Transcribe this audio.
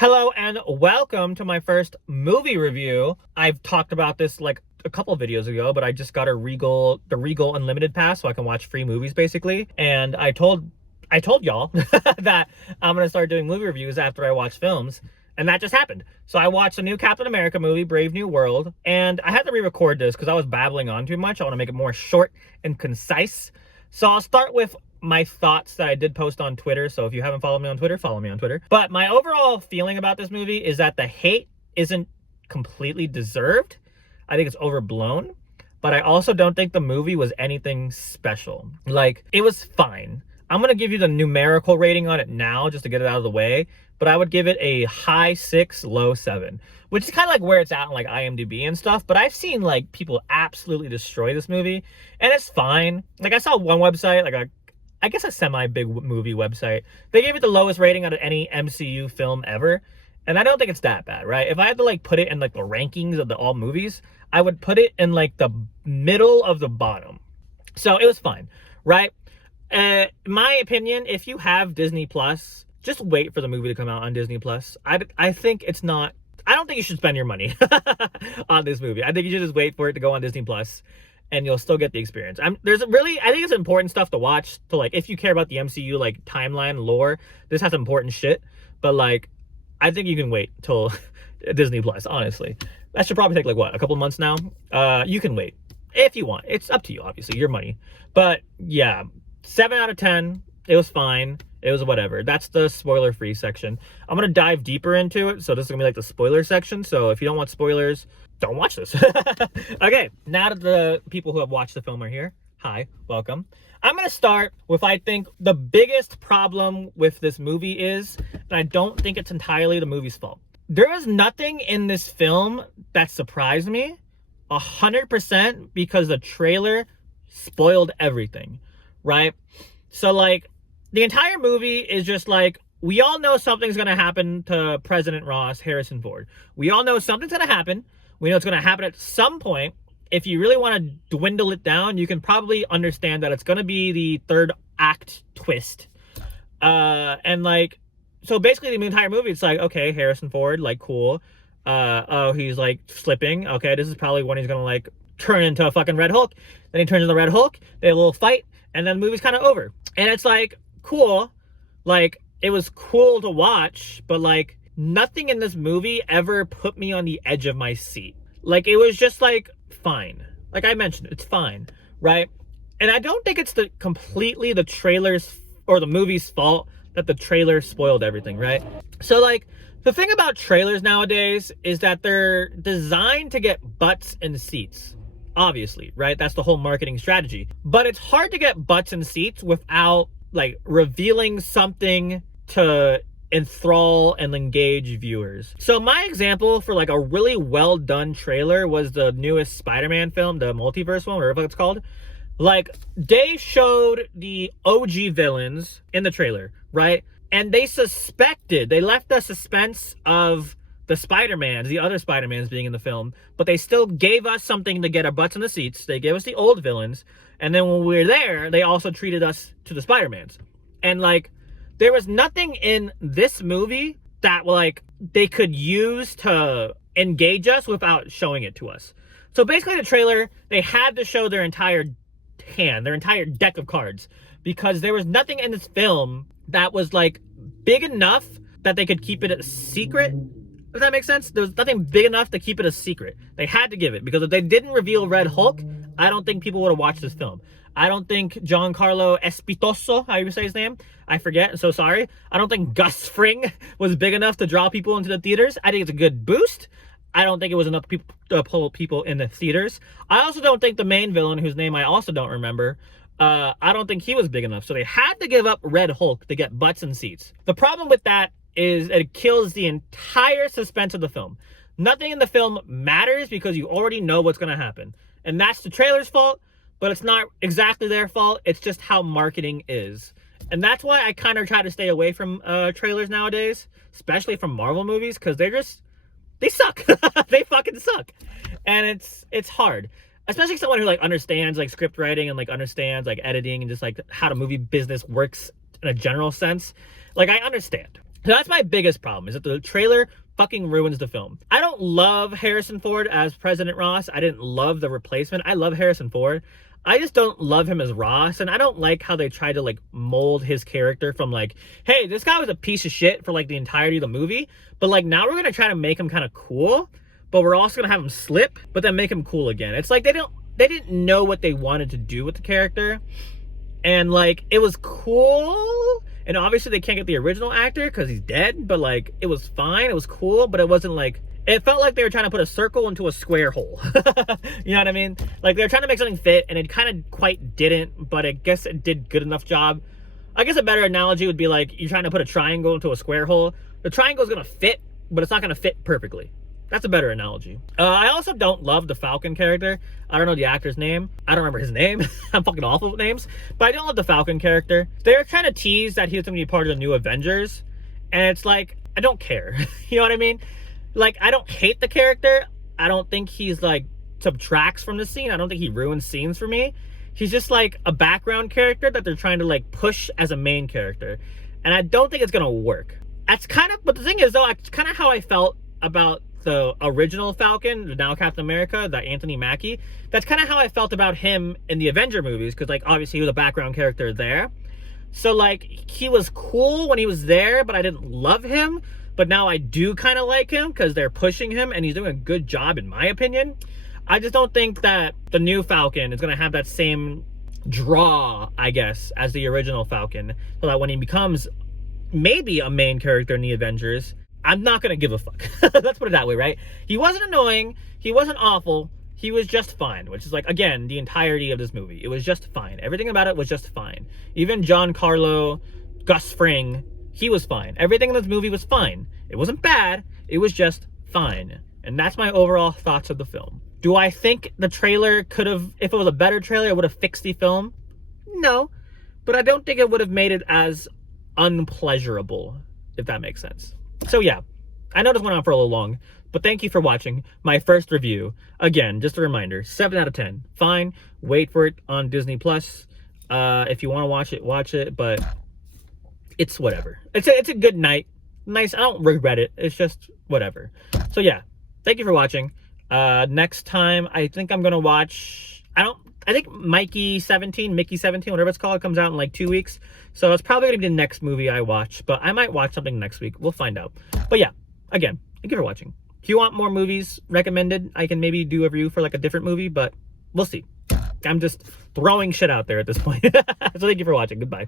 Hello and welcome to my first movie review. I've talked about this like a couple of videos ago, but I just got the Regal Unlimited pass so I can watch free movies basically. And I told y'all that I'm gonna start doing movie reviews after I watch films. And that just happened. So I watched the new Captain America movie, Brave New World, and I had to re-record this because I was babbling on too much. I want to make it more short and concise. So I'll start with my thoughts that I did post on Twitter. So if you haven't followed me on Twitter, follow me on Twitter. But my overall feeling about this movie is that the hate isn't completely deserved. I think it's overblown. But I also don't think the movie was anything special. Like, it was fine. I'm going to give you the numerical rating on it now just to get it out of the way. But I would give it a high 6, low 7. Which is kind of like where it's at on like IMDb and stuff. But I've seen like people absolutely destroy this movie. And it's fine. Like I saw one website, like I guess a semi-big movie website. They gave it the lowest rating out of any MCU film ever. And I don't think it's that bad, right? If I had to like put it in like the rankings of the all movies, I would put it in like the middle of the bottom. So it was fine, right? In my opinion, if you have Disney Plus, just wait for the movie to come out on Disney Plus. I think it's not, I don't think you should spend your money on this movie. I think you should just wait for it to go on Disney Plus and you'll still get the experience. I think it's important stuff to watch to like, if you care about the MCU, like timeline, lore, this has important shit. But like, I think you can wait till Disney Plus, honestly. That should probably take like what, a couple months now? You can wait if you want. It's up to you, obviously, your money. But yeah, 7 out of 10. It was fine. It was whatever. That's the spoiler-free section. I'm going to dive deeper into it. So this is going to be like the spoiler section. So if you don't want spoilers, don't watch this. Okay, now that the people who have watched the film are here, hi, welcome. I'm going to start with, I think, the biggest problem with this movie is, and I don't think it's entirely the movie's fault. There was nothing in this film that surprised me 100% because the trailer spoiled everything, right? So, like, the entire movie is just like, we all know something's going to happen to President Ross, Harrison Ford. We all know something's going to happen. We know it's going to happen at some point. If you really want to dwindle it down, you can probably understand that it's going to be the third act twist. And like, so basically the entire movie, it's like, okay, Harrison Ford, like, cool. Oh, he's like slipping. Okay, this is probably when he's going to like turn into a fucking Red Hulk. Then he turns into the Red Hulk. They have a little fight. And then the movie's kind of over. And it's like, cool. Like, it was cool to watch, but like, nothing in this movie ever put me on the edge of my seat. Like, it was just like, fine. Like I mentioned, it's fine, right? And I don't think it's completely the trailer's or the movie's fault that the trailer spoiled everything, right? So like, the thing about trailers nowadays is that they're designed to get butts in seats. Obviously, right? That's the whole marketing strategy. But it's hard to get butts in seats without like revealing something to enthrall and engage viewers. So my example for like a really well done trailer was the newest Spider-Man film, the multiverse one, whatever it's called. Like, they showed the OG villains in the trailer, right? And they left the suspense of the Spider-Mans, the other Spider-Mans being in the film, but they still gave us something to get our butts in the seats. They gave us the old villains, and then when we were there, they also treated us to the Spider-Mans. And like, there was nothing in this movie that like they could use to engage us without showing it to us. So basically the trailer, they had to show their entire hand, their entire deck of cards, because there was nothing in this film that was like big enough that they could keep it a secret. Does that make sense? There was nothing big enough to keep it a secret. They had to give it, because if they didn't reveal Red Hulk, I don't think people would have watched this film. I don't think Giancarlo Esposito, how you say his name, I forget, I'm so sorry. I don't think Gus Fring was big enough to draw people into the theaters. I think it's a good boost. I don't think it was enough people to pull people in the theaters. I also don't think the main villain, whose name I also don't remember, I don't think he was big enough. So they had to give up Red Hulk to get butts and seats. The problem with that is it kills the entire suspense of the film. Nothing in the film matters because you already know what's going to happen. And that's the trailer's fault, but it's not exactly their fault. It's just how marketing is. And that's why I kind of try to stay away from trailers nowadays, especially from Marvel movies, because they suck. They fucking suck. And it's hard. Especially someone who like understands like script writing and like understands like editing and just like how the movie business works in a general sense. Like, I understand. So that's my biggest problem, is that the trailer fucking ruins the film. I don't love Harrison Ford as President Ross. I didn't love the replacement. I love Harrison Ford. I just don't love him as Ross, and I don't like how they try to like mold his character from like, hey, this guy was a piece of shit for like the entirety of the movie, but like now we're gonna try to make him kind of cool, but we're also gonna have him slip, but then make him cool again. It's like they didn't know what they wanted to do with the character, and like it was cool, and obviously they can't get the original actor because he's dead, but like it was fine, it was cool, but it wasn't like, it felt like they were trying to put a circle into a square hole. You know what I mean? Like they were trying to make something fit, and it kind of quite didn't, but I guess it did good enough job. I guess a better analogy would be like you're trying to put a triangle into a square hole. The triangle is going to fit, but it's not going to fit perfectly. That's a better analogy. I also don't love the Falcon character. I don't know the actor's name. I don't remember his name. I'm fucking awful with names. But I don't love the Falcon character. They're trying to tease that he was going to be part of the new Avengers. And it's like, I don't care. You know what I mean? Like, I don't hate the character. I don't think he's like subtracts from the scene. I don't think he ruins scenes for me. He's just like a background character that they're trying to like push as a main character. And I don't think it's going to work. That's kind of, but the thing is though, it's kind of how I felt about the original Falcon, the now Captain America, the Anthony Mackie. That's kind of how I felt about him in the Avenger movies, because like obviously he was a background character there. So like he was cool when he was there, but I didn't love him. But now I do kind of like him because they're pushing him and he's doing a good job in my opinion. I just don't think that the new Falcon is going to have that same draw, I guess, as the original Falcon. So that when he becomes maybe a main character in the Avengers, I'm not going to give a fuck. Let's put it that way, right? He wasn't annoying. He wasn't awful. He was just fine, which is like, again, the entirety of this movie. It was just fine. Everything about it was just fine. Even Giancarlo, Gus Fring, he was fine. Everything in this movie was fine. It wasn't bad. It was just fine. And that's my overall thoughts of the film. Do I think the trailer could have, if it was a better trailer, it would have fixed the film? No. But I don't think it would have made it as unpleasurable, if that makes sense. So yeah, I know this went on for a little long, but thank you for watching my first review. Again, just a reminder, 7 out of 10. Fine. Wait for it on Disney Plus. If you want to watch it, but it's whatever. It's a good night. Nice. I don't regret it. It's just whatever. So yeah, thank you for watching. Next time, I think I'm going to watch, I think Mickey 17, whatever it's called, comes out in like 2 weeks. So it's probably going to be the next movie I watch, but I might watch something next week. We'll find out. But yeah, again, thank you for watching. If you want more movies recommended, I can maybe do a review for like a different movie, but we'll see. I'm just throwing shit out there at this point. So thank you for watching. Goodbye.